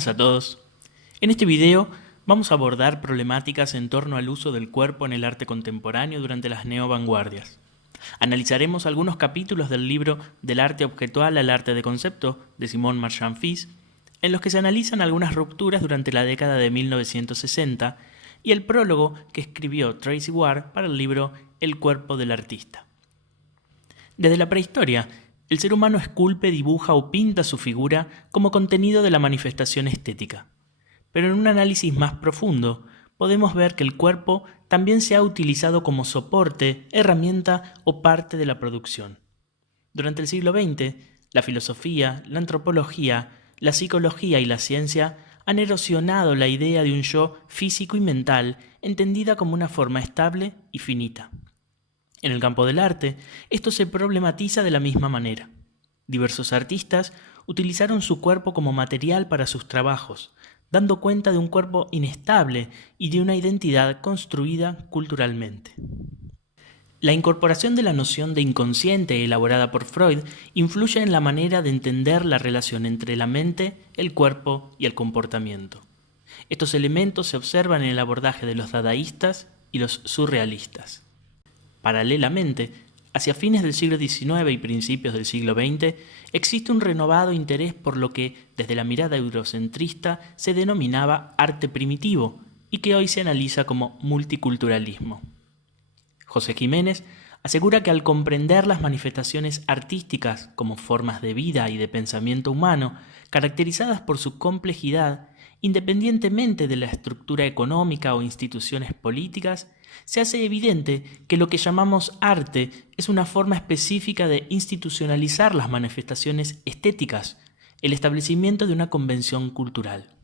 Buenas a todos. En este video vamos a abordar problemáticas en torno al uso del cuerpo en el arte contemporáneo durante las neovanguardias. Analizaremos algunos capítulos del libro Del arte objetual al arte de concepto de Simon Marchand-Fils, en los que se analizan algunas rupturas durante la década de 1960 y el prólogo que escribió Tracy Ward para el libro El cuerpo del artista. Desde la prehistoria, el ser humano esculpe, dibuja o pinta su figura como contenido de la manifestación estética. Pero en un análisis más profundo, podemos ver que el cuerpo también se ha utilizado como soporte, herramienta o parte de la producción. Durante el siglo XX, la filosofía, la antropología, la psicología y la ciencia han erosionado la idea de un yo físico y mental entendida como una forma estable y finita. En el campo del arte, esto se problematiza de la misma manera. Diversos artistas utilizaron su cuerpo como material para sus trabajos, dando cuenta de un cuerpo inestable y de una identidad construida culturalmente. La incorporación de la noción de inconsciente elaborada por Freud influye en la manera de entender la relación entre la mente, el cuerpo y el comportamiento. Estos elementos se observan en el abordaje de los dadaístas y los surrealistas. Paralelamente, hacia fines del siglo XIX y principios del siglo XX, existe un renovado interés por lo que, desde la mirada eurocentrista, se denominaba arte primitivo y que hoy se analiza como multiculturalismo. José Jiménez asegura que al comprender las manifestaciones artísticas como formas de vida y de pensamiento humano, caracterizadas por su complejidad, independientemente de la estructura económica o instituciones políticas, se hace evidente que lo que llamamos arte es una forma específica de institucionalizar las manifestaciones estéticas, el establecimiento de una convención cultural.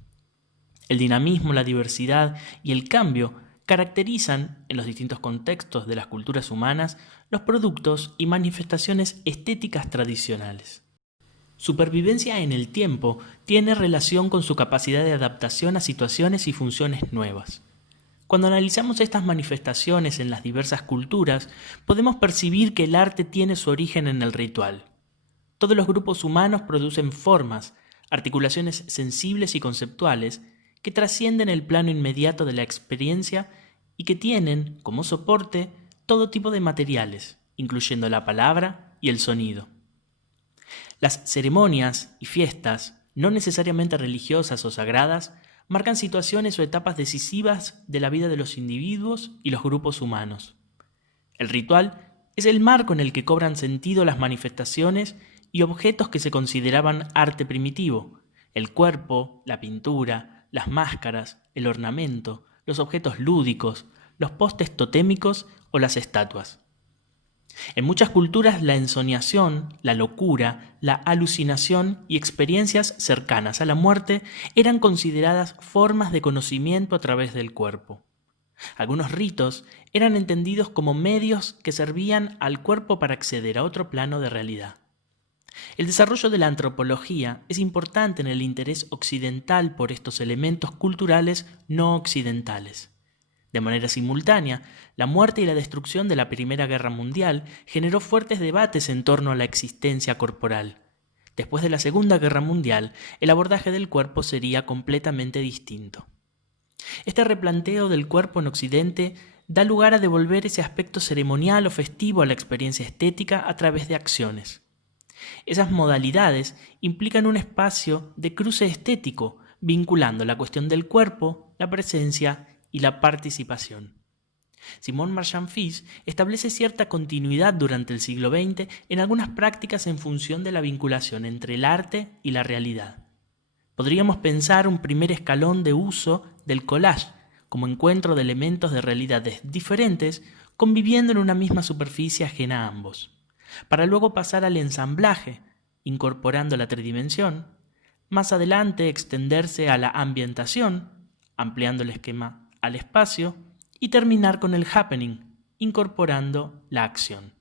El dinamismo, la diversidad y el cambio caracterizan, en los distintos contextos de las culturas humanas, los productos y manifestaciones estéticas tradicionales. Su pervivencia en el tiempo tiene relación con su capacidad de adaptación a situaciones y funciones nuevas. Cuando analizamos estas manifestaciones en las diversas culturas, podemos percibir que el arte tiene su origen en el ritual. Todos los grupos humanos producen formas, articulaciones sensibles y conceptuales que trascienden el plano inmediato de la experiencia y que tienen, como soporte, todo tipo de materiales, incluyendo la palabra y el sonido. Las ceremonias y fiestas, no necesariamente religiosas o sagradas, marcan situaciones o etapas decisivas de la vida de los individuos y los grupos humanos. El ritual es el marco en el que cobran sentido las manifestaciones y objetos que se consideraban arte primitivo: el cuerpo, la pintura, las máscaras, el ornamento, los objetos lúdicos, los postes totémicos o las estatuas. En muchas culturas la ensoñación, la locura, la alucinación y experiencias cercanas a la muerte eran consideradas formas de conocimiento a través del cuerpo. Algunos ritos eran entendidos como medios que servían al cuerpo para acceder a otro plano de realidad. El desarrollo de la antropología es importante en el interés occidental por estos elementos culturales no occidentales. De manera simultánea, la muerte y la destrucción de la Primera Guerra Mundial generó fuertes debates en torno a la existencia corporal. Después de la Segunda Guerra Mundial, el abordaje del cuerpo sería completamente distinto. Este replanteo del cuerpo en Occidente da lugar a devolver ese aspecto ceremonial o festivo a la experiencia estética a través de acciones. Esas modalidades implican un espacio de cruce estético, vinculando la cuestión del cuerpo, la presencia y la participación. Simon Marchand-Fils establece cierta continuidad durante el siglo XX en algunas prácticas en función de la vinculación entre el arte y la realidad. Podríamos pensar un primer escalón de uso del collage como encuentro de elementos de realidades diferentes conviviendo en una misma superficie ajena a ambos, para luego pasar al ensamblaje, incorporando la tridimensión, más adelante extenderse a la ambientación, ampliando el esquema al espacio, y terminar con el happening, incorporando la acción.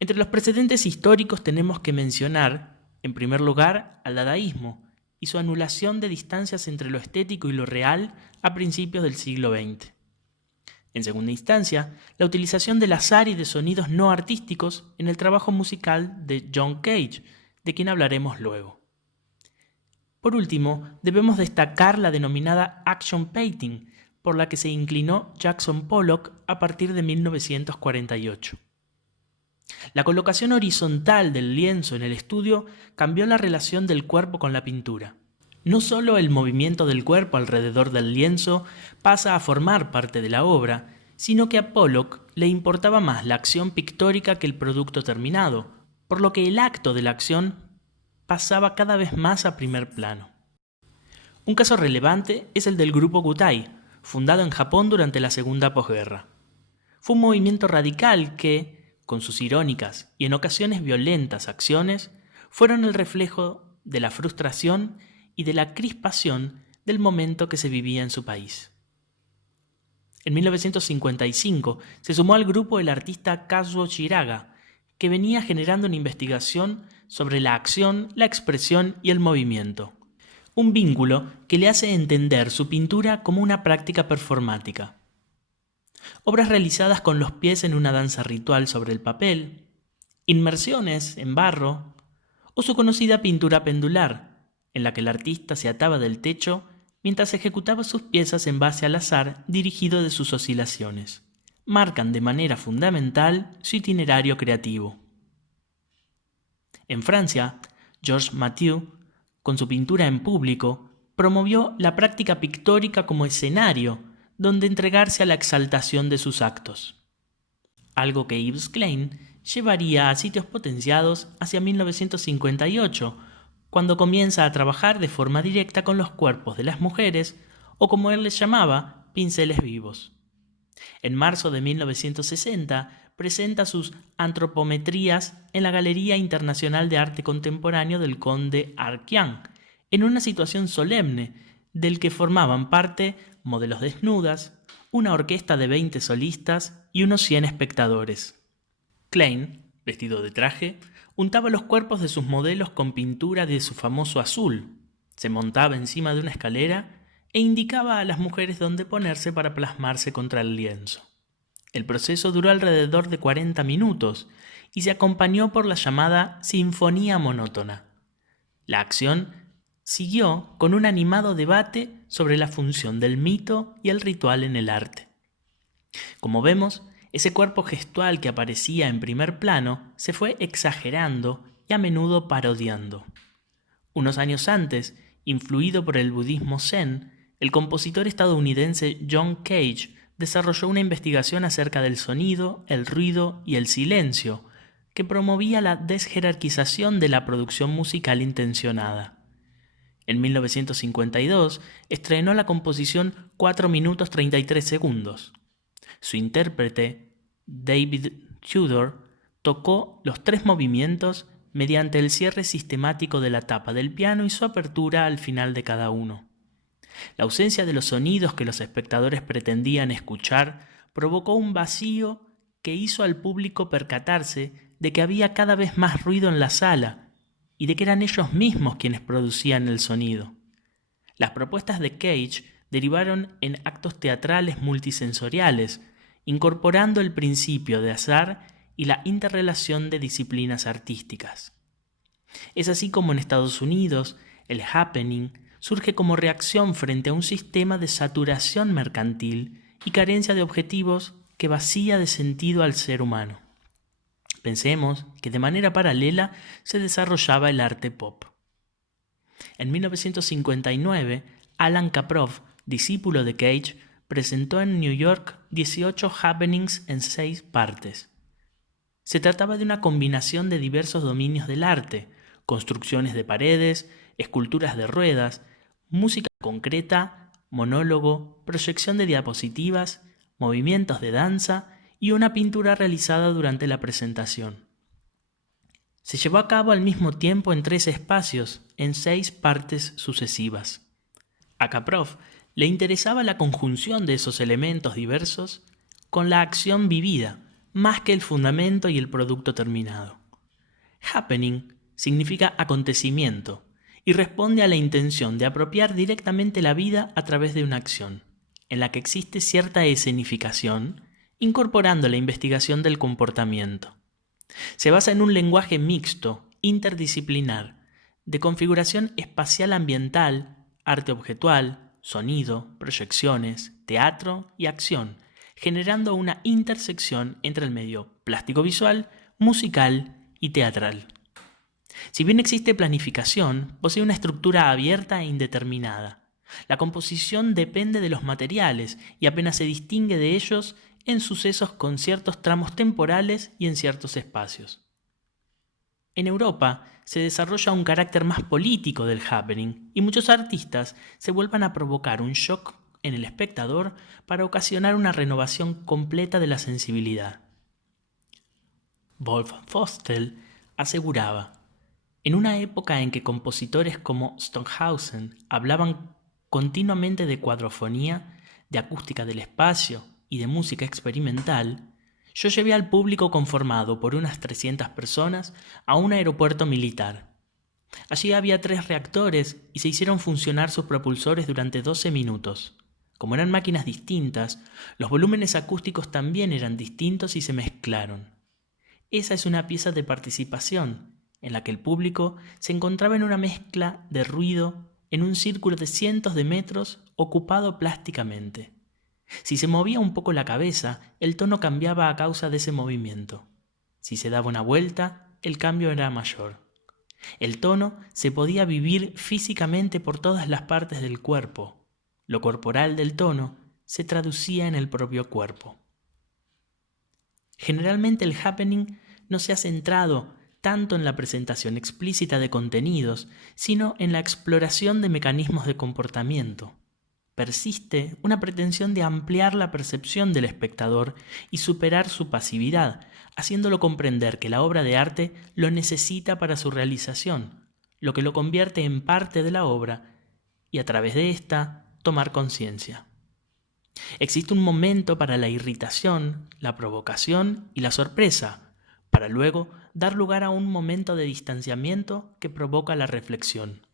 Entre los precedentes históricos tenemos que mencionar, en primer lugar, al dadaísmo y su anulación de distancias entre lo estético y lo real a principios del siglo XX. En segunda instancia, la utilización del azar y de sonidos no artísticos en el trabajo musical de John Cage, de quien hablaremos luego. Por último, debemos destacar la denominada Action Painting, por la que se inclinó Jackson Pollock a partir de 1948. La colocación horizontal del lienzo en el estudio cambió la relación del cuerpo con la pintura. No solo el movimiento del cuerpo alrededor del lienzo pasa a formar parte de la obra, sino que a Pollock le importaba más la acción pictórica que el producto terminado, por lo que el acto de la acción pasaba cada vez más a primer plano. Un caso relevante es el del grupo Gutai, fundado en Japón durante la segunda posguerra. Fue un movimiento radical que, con sus irónicas y en ocasiones violentas acciones, fueron el reflejo de la frustración y de la crispación del momento que se vivía en su país. En 1955 se sumó al grupo el artista Kazuo Shiraga, que venía generando una investigación sobre la acción, la expresión y el movimiento. Un vínculo que le hace entender su pintura como una práctica performática. Obras realizadas con los pies en una danza ritual sobre el papel, inmersiones en barro, o su conocida pintura pendular, en la que el artista se ataba del techo mientras ejecutaba sus piezas en base al azar dirigido de sus oscilaciones. Marcan de manera fundamental su itinerario creativo. En Francia, Georges Mathieu, con su pintura en público, promovió la práctica pictórica como escenario donde entregarse a la exaltación de sus actos. Algo que Yves Klein llevaría a sitios potenciados hacia 1958, cuando comienza a trabajar de forma directa con los cuerpos de las mujeres, o como él les llamaba, pinceles vivos. En marzo de 1960 presenta sus antropometrías en la Galería Internacional de Arte Contemporáneo del Conde Arquin, en una situación solemne, del que formaban parte modelos desnudas, una orquesta de 20 solistas y unos 100 espectadores. Klein, vestido de traje, untaba los cuerpos de sus modelos con pintura de su famoso azul, se montaba encima de una escalera e indicaba a las mujeres dónde ponerse para plasmarse contra el lienzo. El proceso duró alrededor de 40 minutos y se acompañó por la llamada sinfonía monótona. La acción siguió con un animado debate sobre la función del mito y el ritual en el arte. Como vemos, ese cuerpo gestual que aparecía en primer plano se fue exagerando y a menudo parodiando. Unos años antes, influido por el budismo zen, el compositor estadounidense John Cage desarrolló una investigación acerca del sonido, el ruido y el silencio, que promovía la desjerarquización de la producción musical intencionada. En 1952 estrenó la composición 4 minutos 33 segundos. Su intérprete, David Tudor, tocó los 3 movimientos mediante el cierre sistemático de la tapa del piano y su apertura al final de cada uno. La ausencia de los sonidos que los espectadores pretendían escuchar provocó un vacío que hizo al público percatarse de que había cada vez más ruido en la sala y de que eran ellos mismos quienes producían el sonido. Las propuestas de Cage derivaron en actos teatrales multisensoriales, incorporando el principio de azar y la interrelación de disciplinas artísticas. Es así como en Estados Unidos el happening surge como reacción frente a un sistema de saturación mercantil y carencia de objetivos que vacía de sentido al ser humano. Pensemos que de manera paralela se desarrollaba el arte pop. En 1959, Alan Kaprow, discípulo de Cage, presentó en New York 18 happenings en 6 partes. Se trataba de una combinación de diversos dominios del arte, construcciones de paredes, esculturas de ruedas, música concreta, monólogo, proyección de diapositivas, movimientos de danza y una pintura realizada durante la presentación. Se llevó a cabo al mismo tiempo en 3 espacios, en 6 partes sucesivas. A Kaprow le interesaba la conjunción de esos elementos diversos con la acción vivida, más que el fundamento y el producto terminado. Happening significa acontecimiento y responde a la intención de apropiar directamente la vida a través de una acción, en la que existe cierta escenificación, incorporando la investigación del comportamiento. Se basa en un lenguaje mixto, interdisciplinar, de configuración espacial ambiental, arte objetual, sonido, proyecciones, teatro y acción, generando una intersección entre el medio plástico-visual, musical y teatral. Si bien existe planificación, posee una estructura abierta e indeterminada. La composición depende de los materiales y apenas se distingue de ellos en sucesos con ciertos tramos temporales y en ciertos espacios. En Europa se desarrolla un carácter más político del happening y muchos artistas se vuelven a provocar un shock en el espectador para ocasionar una renovación completa de la sensibilidad. Wolf Vostell aseguraba: en una época en que compositores como Stockhausen hablaban continuamente de cuadrofonía, de acústica del espacio y de música experimental, yo llevé al público conformado por unas 300 personas a un aeropuerto militar. Allí había 3 reactores y se hicieron funcionar sus propulsores durante 12 minutos. Como eran máquinas distintas, los volúmenes acústicos también eran distintos y se mezclaron. Esa es una pieza de participación, en la que el público se encontraba en una mezcla de ruido en un círculo de cientos de metros ocupado plásticamente. Si se movía un poco la cabeza, el tono cambiaba a causa de ese movimiento. Si se daba una vuelta, el cambio era mayor. El tono se podía vivir físicamente por todas las partes del cuerpo. Lo corporal del tono se traducía en el propio cuerpo. Generalmente el happening no se ha centrado tanto en la presentación explícita de contenidos, sino en la exploración de mecanismos de comportamiento. Persiste una pretensión de ampliar la percepción del espectador y superar su pasividad, haciéndolo comprender que la obra de arte lo necesita para su realización, lo que lo convierte en parte de la obra y a través de esta tomar conciencia. Existe un momento para la irritación, la provocación y la sorpresa, para luego dar lugar a un momento de distanciamiento que provoca la reflexión.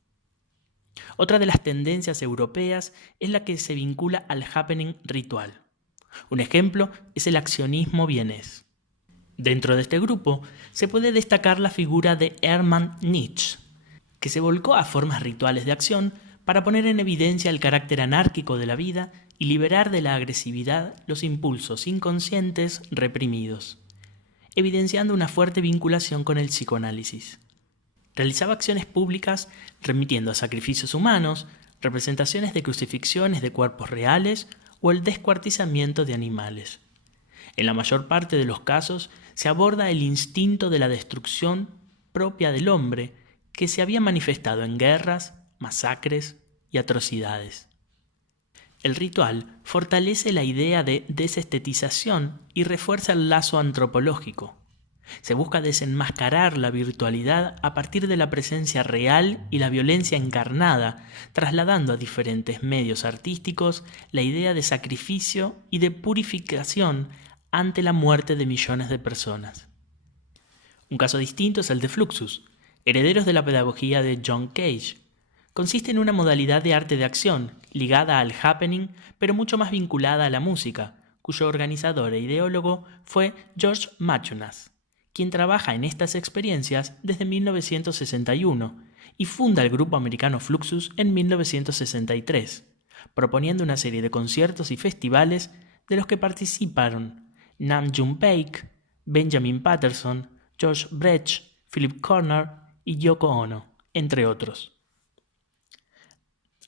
Otra de las tendencias europeas es la que se vincula al happening ritual. Un ejemplo es el accionismo vienés. Dentro de este grupo se puede destacar la figura de Hermann Nietzsche, que se volcó a formas rituales de acción para poner en evidencia el carácter anárquico de la vida y liberar de la agresividad los impulsos inconscientes reprimidos, evidenciando una fuerte vinculación con el psicoanálisis. Realizaba acciones públicas remitiendo a sacrificios humanos, representaciones de crucifixiones de cuerpos reales o el descuartizamiento de animales. En la mayor parte de los casos se aborda el instinto de la destrucción propia del hombre que se había manifestado en guerras, masacres y atrocidades. El ritual fortalece la idea de desestetización y refuerza el lazo antropológico. Se busca desenmascarar la virtualidad a partir de la presencia real y la violencia encarnada, trasladando a diferentes medios artísticos la idea de sacrificio y de purificación ante la muerte de millones de personas. Un caso distinto es el de Fluxus, herederos de la pedagogía de John Cage. Consiste en una modalidad de arte de acción, ligada al happening, pero mucho más vinculada a la música, cuyo organizador e ideólogo fue George Machunas, quien trabaja en estas experiencias desde 1961 y funda el grupo americano Fluxus en 1963, proponiendo una serie de conciertos y festivales de los que participaron Nam June Paik, Benjamin Patterson, George Brecht, Philip Corner y Yoko Ono, entre otros.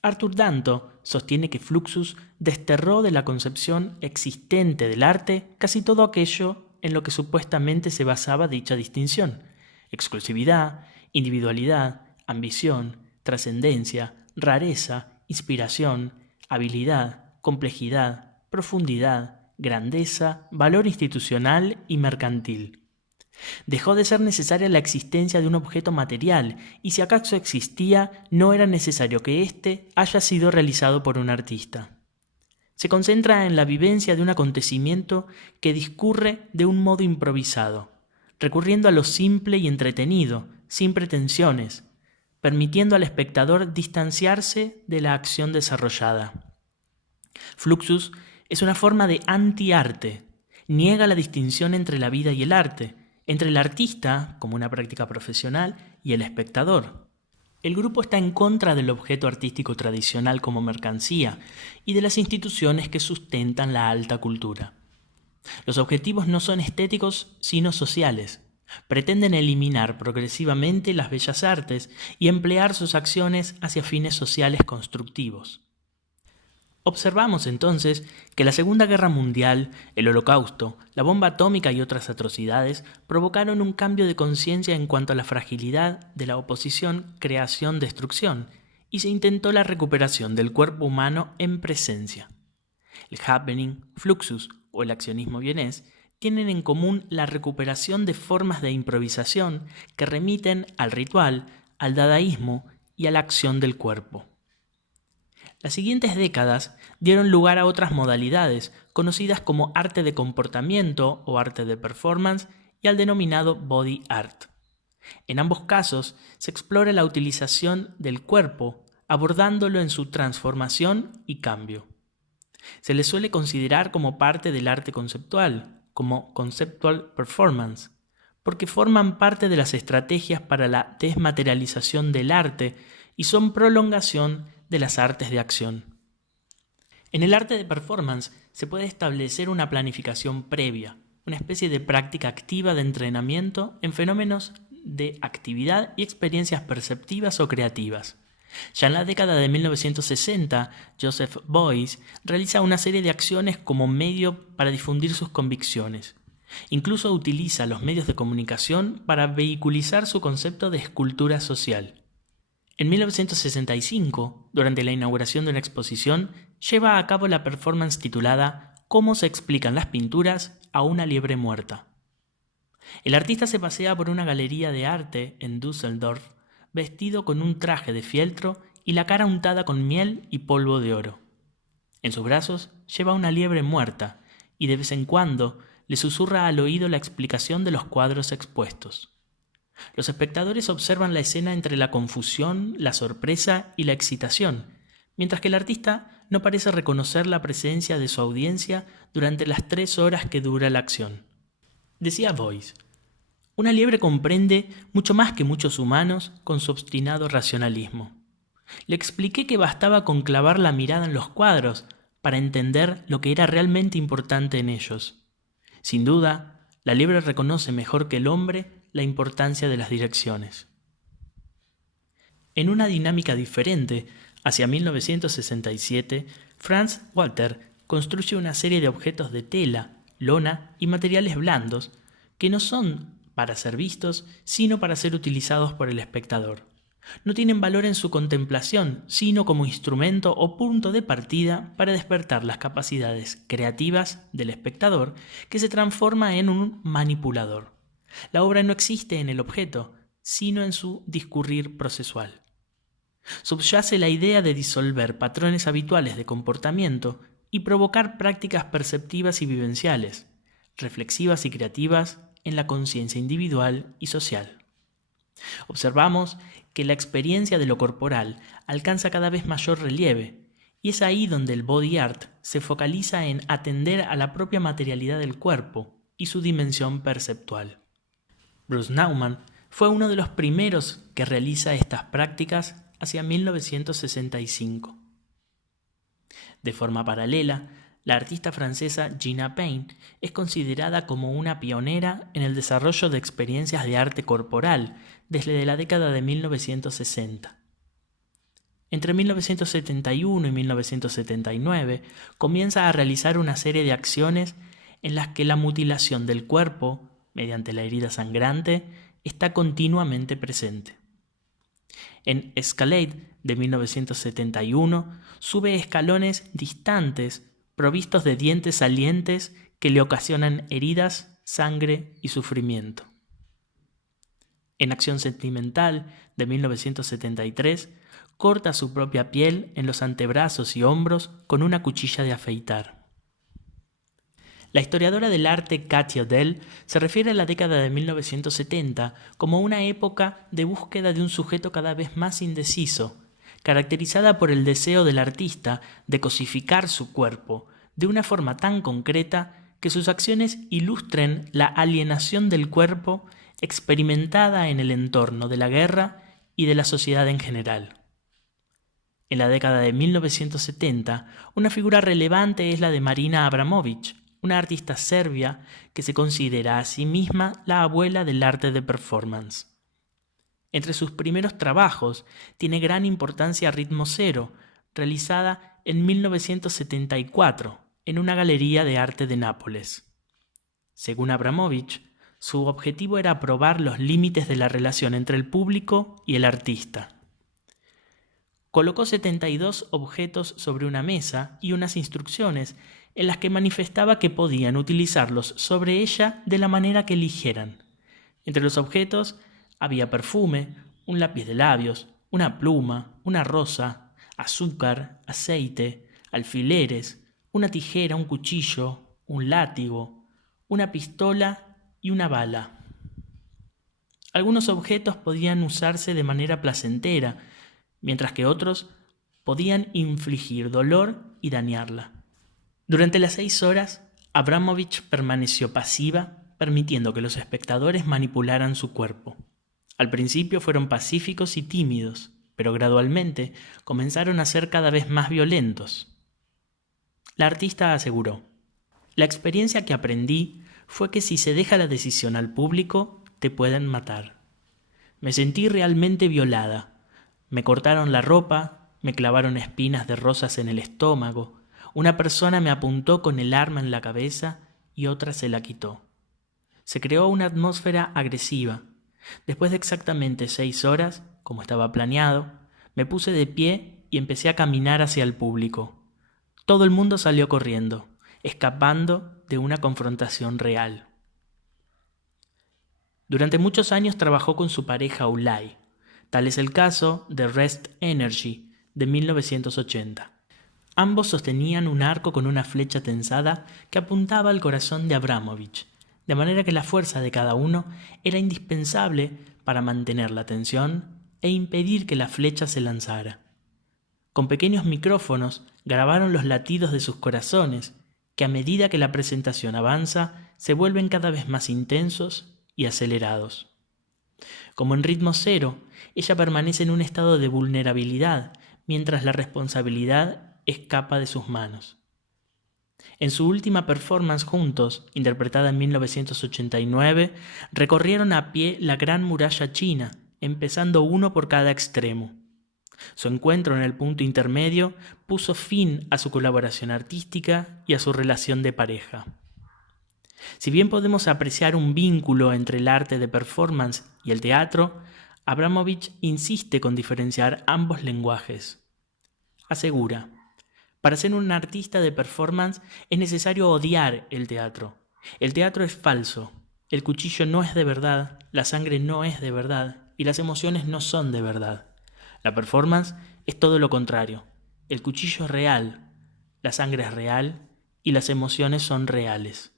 Arthur Danto sostiene que Fluxus desterró de la concepción existente del arte casi todo aquello en lo que supuestamente se basaba dicha distinción: exclusividad, individualidad, ambición, trascendencia, rareza, inspiración, habilidad, complejidad, profundidad, grandeza, valor institucional y mercantil. Dejó de ser necesaria la existencia de un objeto material, y si acaso existía, no era necesario que éste haya sido realizado por un artista. Se concentra en la vivencia de un acontecimiento que discurre de un modo improvisado, recurriendo a lo simple y entretenido, sin pretensiones, permitiendo al espectador distanciarse de la acción desarrollada. Fluxus es una forma de anti-arte, niega la distinción entre la vida y el arte, entre el artista, como una práctica profesional, y el espectador. El grupo está en contra del objeto artístico tradicional como mercancía y de las instituciones que sustentan la alta cultura. Los objetivos no son estéticos, sino sociales. Pretenden eliminar progresivamente las bellas artes y emplear sus acciones hacia fines sociales constructivos. Observamos entonces que la Segunda Guerra Mundial, el Holocausto, la bomba atómica y otras atrocidades provocaron un cambio de conciencia en cuanto a la fragilidad de la oposición creación-destrucción y se intentó la recuperación del cuerpo humano en presencia. El happening, fluxus o el accionismo vienés tienen en común la recuperación de formas de improvisación que remiten al ritual, al dadaísmo y a la acción del cuerpo. Las siguientes décadas dieron lugar a otras modalidades, conocidas como arte de comportamiento o arte de performance, y al denominado body art. En ambos casos se explora la utilización del cuerpo, abordándolo en su transformación y cambio. Se le suele considerar como parte del arte conceptual, como conceptual performance, porque forman parte de las estrategias para la desmaterialización del arte y son prolongación de las artes de acción. En el arte de performance se puede establecer una planificación previa, una especie de práctica activa de entrenamiento en fenómenos de actividad y experiencias perceptivas o creativas. Ya en la década de 1960, Joseph Beuys realiza una serie de acciones como medio para difundir sus convicciones. Incluso utiliza los medios de comunicación para vehiculizar su concepto de escultura social. En 1965, durante la inauguración de una exposición, lleva a cabo la performance titulada «Cómo se explican las pinturas a una liebre muerta». El artista se pasea por una galería de arte en Düsseldorf, vestido con un traje de fieltro y la cara untada con miel y polvo de oro. En sus brazos lleva una liebre muerta y de vez en cuando le susurra al oído la explicación de los cuadros expuestos. Los espectadores observan la escena entre la confusión, la sorpresa y la excitación, mientras que el artista no parece reconocer la presencia de su audiencia durante las 3 horas que dura la acción. Decía Beuys: «Una liebre comprende mucho más que muchos humanos con su obstinado racionalismo. Le expliqué que bastaba con clavar la mirada en los cuadros para entender lo que era realmente importante en ellos. Sin duda, la liebre reconoce mejor que el hombre la importancia de las direcciones». En una dinámica diferente, hacia 1967, Franz Walter construye una serie de objetos de tela, lona y materiales blandos que no son para ser vistos, sino para ser utilizados por el espectador. No tienen valor en su contemplación, sino como instrumento o punto de partida para despertar las capacidades creativas del espectador, que se transforma en un manipulador. La obra no existe en el objeto, sino en su discurrir procesual. Subyace la idea de disolver patrones habituales de comportamiento y provocar prácticas perceptivas y vivenciales, reflexivas y creativas en la conciencia individual y social. Observamos que la experiencia de lo corporal alcanza cada vez mayor relieve, y es ahí donde el body art se focaliza en atender a la propia materialidad del cuerpo y su dimensión perceptual. Bruce Nauman fue uno de los primeros que realiza estas prácticas hacia 1965. De forma paralela, la artista francesa Gina Payne es considerada como una pionera en el desarrollo de experiencias de arte corporal desde la década de 1960. Entre 1971 y 1979 comienza a realizar una serie de acciones en las que la mutilación del cuerpo, mediante la herida sangrante, está continuamente presente. En Escalade de 1971 sube escalones distantes provistos de dientes salientes que le ocasionan heridas, sangre y sufrimiento. En Acción Sentimental de 1973 corta su propia piel en los antebrazos y hombros con una cuchilla de afeitar. La historiadora del arte Katia Odell se refiere a la década de 1970 como una época de búsqueda de un sujeto cada vez más indeciso, caracterizada por el deseo del artista de cosificar su cuerpo de una forma tan concreta que sus acciones ilustren la alienación del cuerpo experimentada en el entorno de la guerra y de la sociedad en general. En la década de 1970, una figura relevante es la de Marina Abramović, una artista serbia que se considera a sí misma la abuela del arte de performance. Entre sus primeros trabajos tiene gran importancia Ritmo Cero, realizada en 1974 en una galería de arte de Nápoles. Según Abramović, su objetivo era probar los límites de la relación entre el público y el artista. Colocó 72 objetos sobre una mesa y unas instrucciones en las que manifestaba que podían utilizarlos sobre ella de la manera que eligieran. Entre los objetos había perfume, un lápiz de labios, una pluma, una rosa, azúcar, aceite, alfileres, una tijera, un cuchillo, un látigo, una pistola y una bala. Algunos objetos podían usarse de manera placentera, mientras que otros podían infligir dolor y dañarla. Durante las 6 horas, Abramović permaneció pasiva, permitiendo que los espectadores manipularan su cuerpo. Al principio fueron pacíficos y tímidos, pero gradualmente comenzaron a ser cada vez más violentos. La artista aseguró: "La experiencia que aprendí fue que si se deja la decisión al público, te pueden matar. Me sentí realmente violada. Me cortaron la ropa, me clavaron espinas de rosas en el estómago, una persona me apuntó con el arma en la cabeza y otra se la quitó. Se creó una atmósfera agresiva. Después de exactamente 6 horas, como estaba planeado, me puse de pie y empecé a caminar hacia el público. Todo el mundo salió corriendo, escapando de una confrontación real". Durante muchos años trabajó con su pareja Ulay. Tal es el caso de Rest Energy, de 1980. Ambos sostenían un arco con una flecha tensada que apuntaba al corazón de Abramović, de manera que la fuerza de cada uno era indispensable para mantener la tensión e impedir que la flecha se lanzara. Con pequeños micrófonos grabaron los latidos de sus corazones, que a medida que la presentación avanza se vuelven cada vez más intensos y acelerados. Como en Ritmo Cero, ella permanece en un estado de vulnerabilidad, mientras la responsabilidad escapa de sus manos. En su última performance juntos, interpretada en 1989, recorrieron a pie la Gran Muralla China, empezando uno por cada extremo. Su encuentro en el punto intermedio puso fin a su colaboración artística y a su relación de pareja. Si bien podemos apreciar un vínculo entre el arte de performance y el teatro, Abramović insiste con diferenciar ambos lenguajes. Asegura: "Para ser un artista de performance es necesario odiar el teatro. El teatro es falso, el cuchillo no es de verdad, la sangre no es de verdad y las emociones no son de verdad. La performance es todo lo contrario. El cuchillo es real, la sangre es real y las emociones son reales".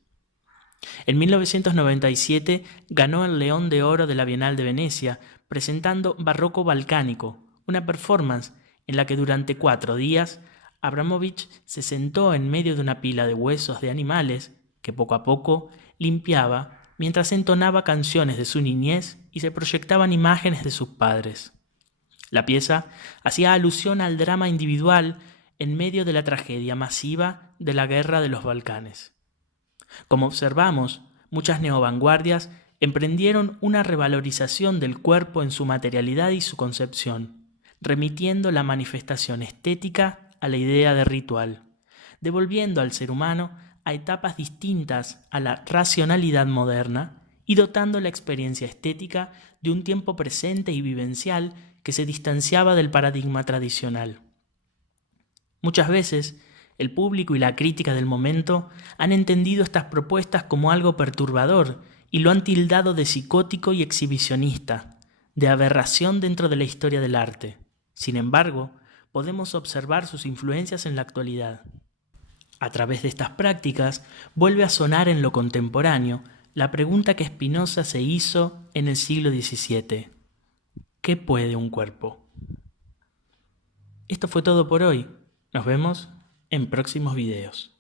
En 1997 ganó el León de Oro de la Bienal de Venecia presentando Barroco Balcánico, una performance en la que durante 4 días Abramović se sentó en medio de una pila de huesos de animales que poco a poco limpiaba mientras entonaba canciones de su niñez y se proyectaban imágenes de sus padres. La pieza hacía alusión al drama individual en medio de la tragedia masiva de la Guerra de los Balcanes. Como observamos, muchas neovanguardias emprendieron una revalorización del cuerpo en su materialidad y su concepción, remitiendo la manifestación estética a la idea de ritual, devolviendo al ser humano a etapas distintas a la racionalidad moderna y dotando la experiencia estética de un tiempo presente y vivencial que se distanciaba del paradigma tradicional. Muchas veces, el público y la crítica del momento han entendido estas propuestas como algo perturbador y lo han tildado de psicótico y exhibicionista, de aberración dentro de la historia del arte. Sin embargo, podemos observar sus influencias en la actualidad. A través de estas prácticas vuelve a sonar en lo contemporáneo la pregunta que Spinoza se hizo en el siglo XVII: ¿qué puede un cuerpo? Esto fue todo por hoy. Nos vemos en próximos videos.